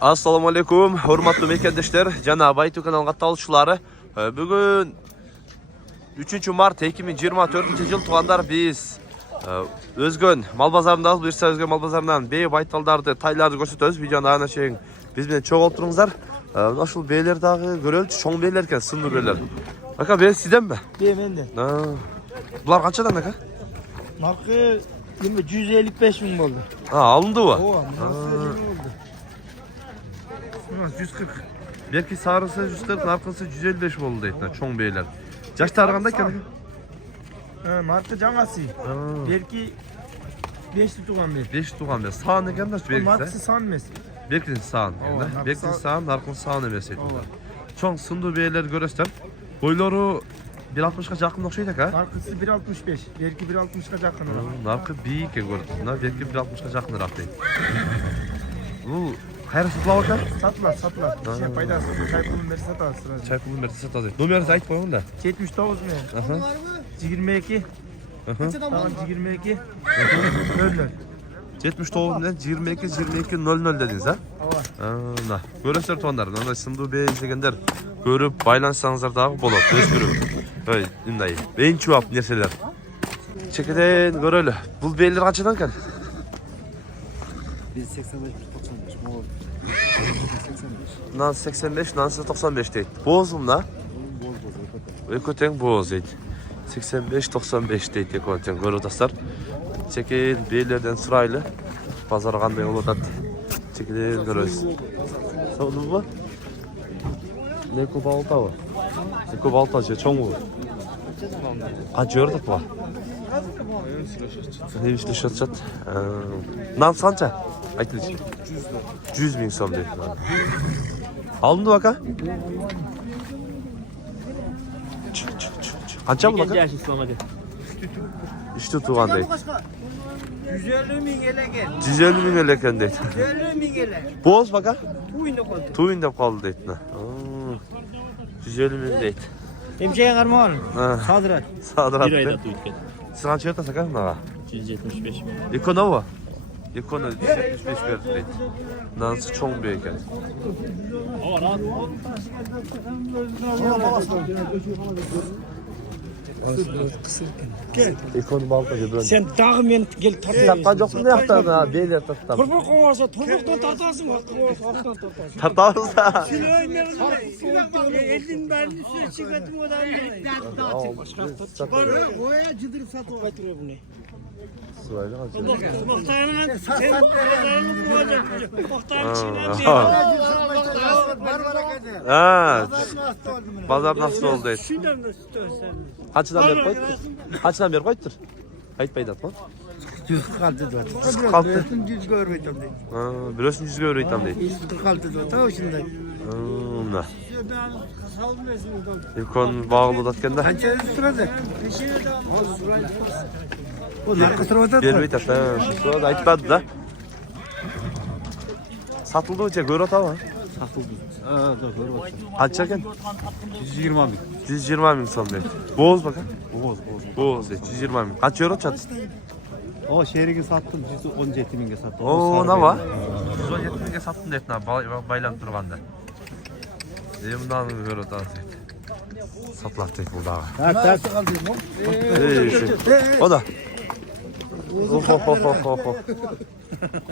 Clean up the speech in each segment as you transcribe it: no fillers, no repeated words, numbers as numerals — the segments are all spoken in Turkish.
Assalamu alaikum, hurmatlı mekendeshler, jana Baytu kanalına talışçılары. Bugün 3 Mart 2024 yıl tuğanlar biz Özgön mal bazarındayız. Buyursa Özgön mal bazarından bey baytalдарды, taylарды көрсөтөбүz. Videonun ayağına çekin. Biz bilen çok oturыңыздар. Aşıl beyler dağı görölü, çoğun beyler eken, sınır beyler. Aka bey sizden mi? Bey benden. Bunlar kaçadan aka? Markı 155 bin oldu. Alındı bu. Oo, 140. Belki sarısı 140, arkası 155 oldu deydi. Çoğun beyler. Yaşları qanday ekan? Markı жаңасы. Belki 5 tuğan bey. 5 tuğan bey. Sağın ekan da belki. Markası san emas. Belki sağın. Belki sağın, arkın sağın emas edi. Çoğun sındı beyler görөсүzдөр. Boyları 1.60'ga жақын okşaydı aka. Markası 1.65. Belki 1.60'ga yakın. Narkı büyük gördüm. Belki 1.60'ga жақынырақ deydi. Bu қайра сатылап aka? Satlar. Şey paydası. Çay pulun verisi satarız. Çay pulun verisi satады. Numarası ayıp koyun da. 79 mi? 22. Tamam 22. 00. 79 bilen 22 00 dediniz ha? Ana. Görürsüzдөр туғандар. Мындай сынды бей дегендер көрүп байланышсаңыздар дагы болот. Өстүрүп. Ой, мындай. Эң чуап нерселер. Чекеден көрөлү. Бул бейлер канчадан экен? 185 95. Nan 85, nan 95 deydi. Boz mu da? Ekoten boz deydi. 85-95 deydi ekoten. Görüyoruz dostlar. Çekin beylerden sırayla. Pazar qanday olup atadi. Çekin görüyoruz. Sağlı mı? Ne kubalta var? Ne kubalta şey çoğun mu? Kaç yorduk bu? Ne işli şatçat? Nan sanca? Aytılış. 100 bin som deydi. Alındı baka? Qancha bu baka? İşte tuğan deydi. 150 bin elegen. 150 bin elegen deydi. 150 bin elegen. Boz baka? Tuyunda kaldı. Tuyunda kaldı deydi. 150 bin deydi. Hemşehrin Armağan. Sadrat. Sadrat. Bir ayda tuyutken. Siz qancha yertasiz aka bunaqa? 175 bin. Ekonomi? Ekonu 175 berdi deydi. Nansı çoğun bey ekan. Ama rahat. Ekonu balta gibi. Sen dağı men gel tartı. Tattan yoksun ne yaptın ha? Beyler tattan. Turpuk kovarsa turpuktan tartarsın. Haktan tartarsın. Tartağız da. Elin ben üstüne çıkarttım o da. Oya cıdır satı getiriyor bunu. Sırayla kaçıyor. Muhtarın sen muhtarın içinden Ha. Pazar nasıl oldu deydi. Şundan da istiyorsan. Kaçıdan beri koydu? Kaçıdan beri koydur? Aytpaydı atma. 146 diyor. 146. Yüz görmeyeceğim deydi. Biliyorsun 100 görü itam deydi. 146 diyor. Ta şimdi. Mına. Ekon bağlı datkanda. Kança sırada. O narkı sırada. Bermeydi hatta. Şu sırada aytmadı da. Satıldı mı? Görü atama. Satıldı. Doğru. Kaç eken? 120 bin. 120 bin son deydi. Boğuz bakın. Boğaz. Boğuz deydi. 120 bin. Kaç euro çatı? O şehrige sattım. 117 binge sattım. Oo, ne var? 117 binge sattın deydi. Baylanıp durganda. Bundan görü atama deydi. Saplak deydi burada. O da.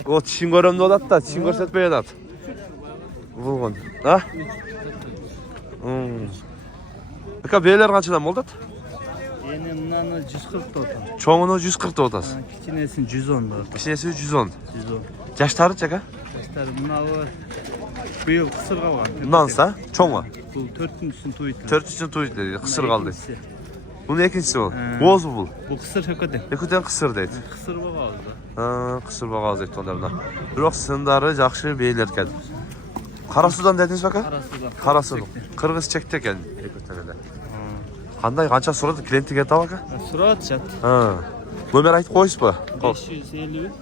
O tişin görümde odat da, tişin görsetmeye odat. Bulgun. Ha? Aka beyler kaçıdan oldu? Yeniden 140 da otan. Çoğunu 140 da otas. Kiçinesin 110 da otan. Kiçinesi 110. 110. Yaşları çaka? Yaşlarım buna var. Bu yıl kısırga var. Bundansa çoğu. Bu 4'üncüsün tuyutlu. 4. tuyut dedi, kısır kaldı. Bunun ikincisi o. He. Boz mu bul? Bu kısır hakikaten. Ekuten kısır deydi. Kısır bu kaldı. Ha, kısır bağız deydi onlarına. Biroq sındары жақшы beyler ekan. Qarasudan dediniz baka? Karasudan. Qarasudan. Qırgız çekti ekan ekutende. Qanday qancha so'radi klientiga aytib aka? Surat chat. Ha. Nomer aytib qo'yisizmi? 553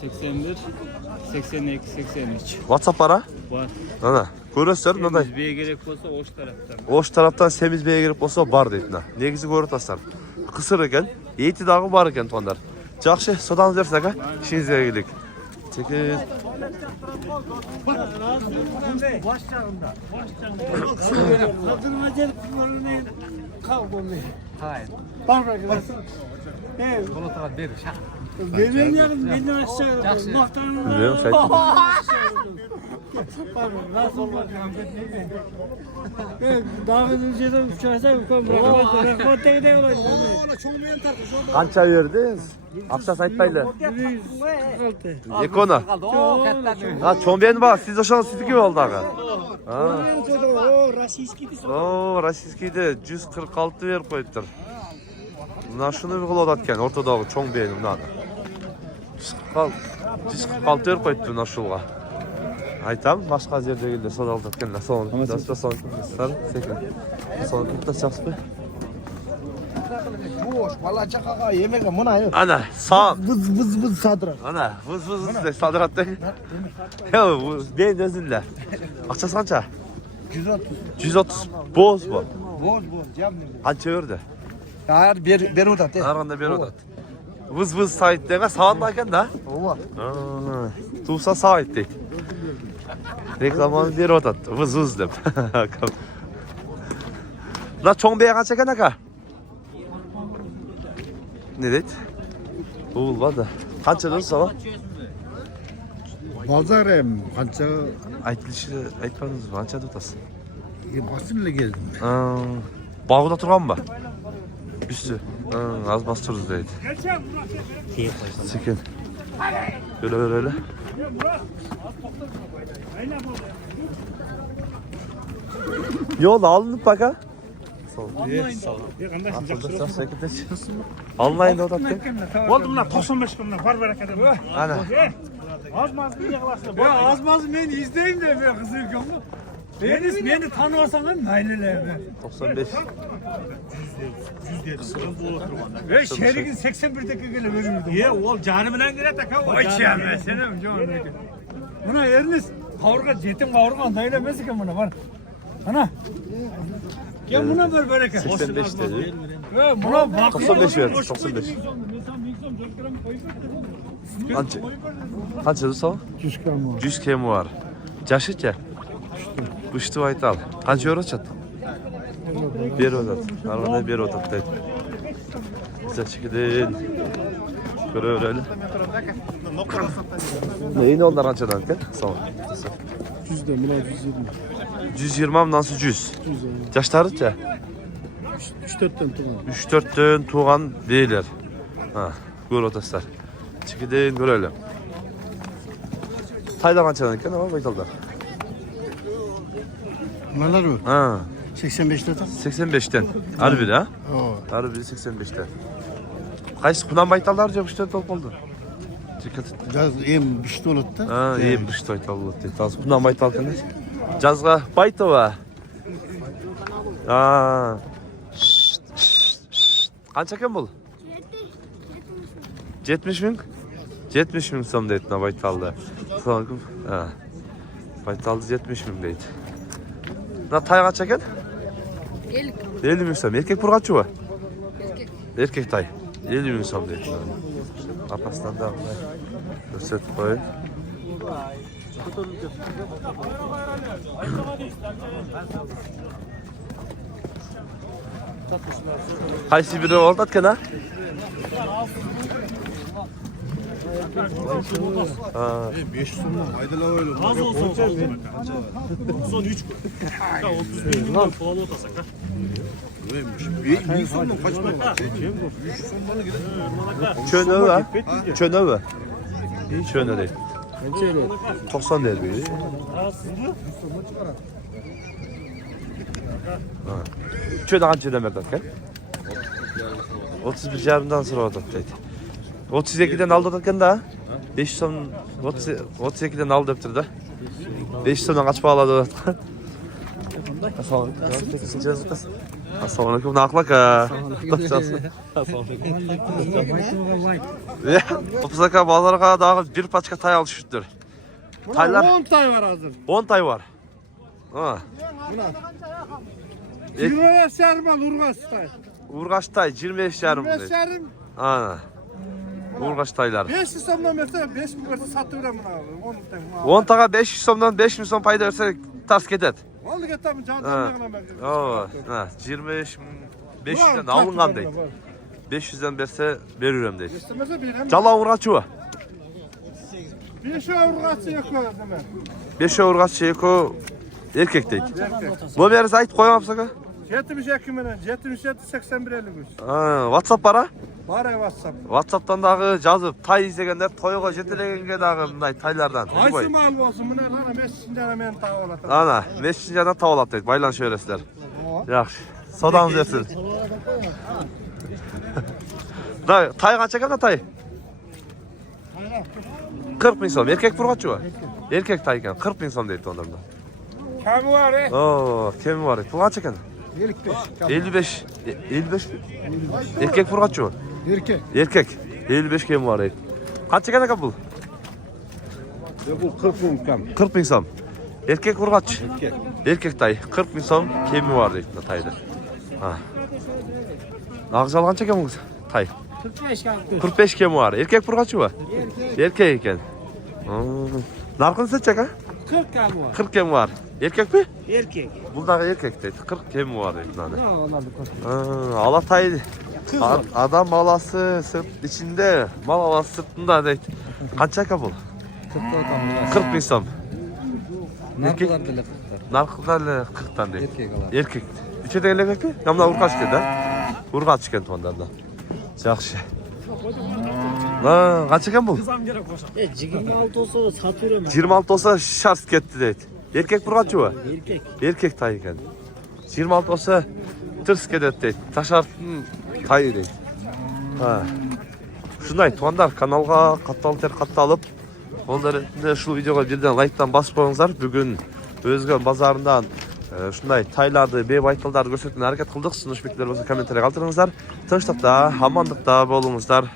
81 82 83. WhatsApp ara? Var. Ana. Көрөсүздөр мындай. Bizbeye gerek olsa oş taraftan. Ош тараптан сemiz бeye керек болсо бар дейт мына. Негизи көрүп атасыздар. Кысыр экен, эти дагы бар экен тугандар. Жакшы, содан берсек ака, ишиңизге келик. Çekil. Başlarında. Kadın acayip kullanmayın. Kalkmayın. Hayır. Bak arkadaşlar. Evet. Kolatağa der. Benim yanım beni aşağı. Noktanın. Biliyorum, sen- Pardon, nasıl olmaz? Daha önceden uçarsa bırakma tekne olaydı. Qancha verdingiz? Aqchasini aytmaylar. 146. Ekona. Ha, cho'mbeni bor, siz o'sha sizniki bo'ldi aga. Ha. O rossiyskiy. Oo, rossiyskiydi 146 berib qo'yibdir. Mana shuni qilib o'rtadagi cho'mbeni bundan. 146 berib qo'yibdi mana shulga. Aytam, boshqa yerdagilar so'raldatganlar. Son, sekin. Son, bittasi Boş, valla çakağa yemek buna yok. ana, son. Vız sadra. Ana, vız de sadratda. Ya, bu ben o'zinglar. Aqchasi qancha? 130. 130 boz bu. Boş, cemni. Qancha berdi? Hayır, bir odat. Har qanday beradi. Vız saytdaga sağında ekan-da. Ova. Tuvsa sayt deydi. Reklamani berib o'tadi. Vız deb. La cho'ngbeya qancha ekan aka? Ne deydi? Bo'lmadi. Qancha dedi savol? Pazarım kança Aytmadingiz, qancha tutasiz? basınla geldim. Bog'da turganmi? Üstü. Az bastırdı deydi. Sekin. Öyle. Yol alınıp bak ha. Almayın o da. Oldu bunlar 95 günler var bereket. Ana. Azmaz bir yaklaştı. Ya azmaz beni izleyin de be kızır gömü. Beni tanımasanız nayleler be. 95. Ve şehrin 81'deki gele verirdim. Ya ol canımdan gire de kav. Vay çiğme senin canım. Buna yeriniz kavurga jetin kavurgan dayılamaz ki buna var. Ana. Gel buna ver bereket. 85 dedi. Ve buna bak. 95 verdi. 95. Qancha dedi savol? 100 gram var. 100 kem var. Jaşıcha. Bushtu aytal. Qancha euro chat? Berib o'tadi. Narvada berib o'tadi deydi. Zachikidan. Ko'raveraylik. Neyin onlar qanchadan ekan? Savol. 100'den bile 120. 120 mdan 100. Yaşlarıcha? 3-4'ten tuğan. 3-4'tön tuğan beyler. Ha, ko'rib o'tasizlar. Chikidan ko'raylik. Tayda qanchadan ekan, ama baytalda. Neler o? Ha, 85'te tam. 85'ten. Har biri ha? Har biri 85'ten. Qaysi Qunan baytallar yo'q, 3-4 oldu. Dikkat et. Caz em bişti olup da. Ha, iyi bir şey baytal deydi. Hozir Qunan baytal ekan. Жазга Baytova. Ha. Qancha ekan bu? 70 ming? 70 ming so'm deydi Baytalda. Assalomu ha. Baytalda 70 ming deydi. Na tay qancha ekan? 50 ming so'm. Erkek burg'achi bu? Erkek tay. 50 ming so'm deydi. Apasdan da ko'rsatib qo'ying. Qaysi biri oldu atkan ha? Ha. 5 sonu aydılar öyle. Az olsun. Son 3 gün. Ya 30 bin lira falan otasak ha. Bir sonu kaçma. Çönö var. Çönö var. Çönö değil. 90 değil biri. Çönö qancha demek atkan? 31 jarımdan sonra otat deydi. 32'den aldı atkan da. 5 son 32'den aldı deptir da. 5 sondan kaç bağladı atkan? Assalomu alaykum. Naqlak ha. Opsaka bozorga dagı bir paçka tay alışıptır. Taylar 10 tay var hazır. 10 tay var. Ha. 25 yarım al Urgas tay. Urgaç tay 25 yarım. 25 yarım. Ha. Urgaç taylar. 500 somdan verse 5000 verse satıverem buna abi. 10 tağa 500 somdan 5000 som payda versek ters ketet. Oldu getamın Ha. candan ben. Oo, ha 25 500'den alıngan deydi. 500'den verse veririm deydi. İstemese bir hem. Jala urgaçı var. 5 euro atsa yakıyor deme. 5 urgaç çeko erkek deydi. Bu berisi ayt koyamapsak ha? 72 menen 77 81 53. Ha, WhatsApp bara? Var WhatsApp. WhatsApp'tan dağı yazıp tay izlegenler toyga jetelegenge dağı mınday taylardan. Aysı mal olsun buna ana mescinden men tağalat. Ana, mescinjadan tavalap deydi. Baylan öresizler. Yaxşı. Sodanız versin. Day, tay kaç ekan da tay? 40 bin som. Erkek burgaçı var. Erkek tay ekan. 40 bin som deydi ondan da. Kami var he. Oo, kim var? Bu kaç ekan? 55. 55. Erkek burgaçı var. Erkek. Erkek. 55 kim var deydi. Kaç ekan ekan bu? Bu 40 bin kam. 40 bin som. Erkek urgaç. Erkek tay. 40 bin som kemi var deydi tayda. Ha. Ağzal kança kemi kız? Tay. 45 kemi var. Erkek urgaçı var. Erkek eken. Narkın seçecek ha? 40 kami var. 40 kemi var. Erkek mi? Erkek. Bundağı erkek deydi. 40 kemi var deydi nane. Ala tay. Adam malası sırt içinde, mal alası sırtında deydi. Kança kemi bu? 40 bin som. Narkolar bile Narkolarla 40'tan değil. Erkek. Üçe de erkek mi? Yamla urgaç geldi ha? Urgaç çıkan tuandarda. Yaxşı. Lan kaç ekan bu? Kızam gerek koşa. 26 olsa satıverem. 26 olsa şart ketdi deydi. Erkek urgaçı var. Erkek. Erkek tay ekan. 26 olsa tırs kedet deydi. Taşartın tayı deydi. Ha. Şunday tuanдар kanalga kattalып Onları şu videoga birden like'tan basıp koyuңuzдар. Bugün Özgön bazarından şunday taylardı, bey baytaldарды көрсөтүүнү аракет кылдык. Сунуш пикирлер болсо комментарий калтырыңыздар. Тынчтыкта, амандыкта болуңуздар.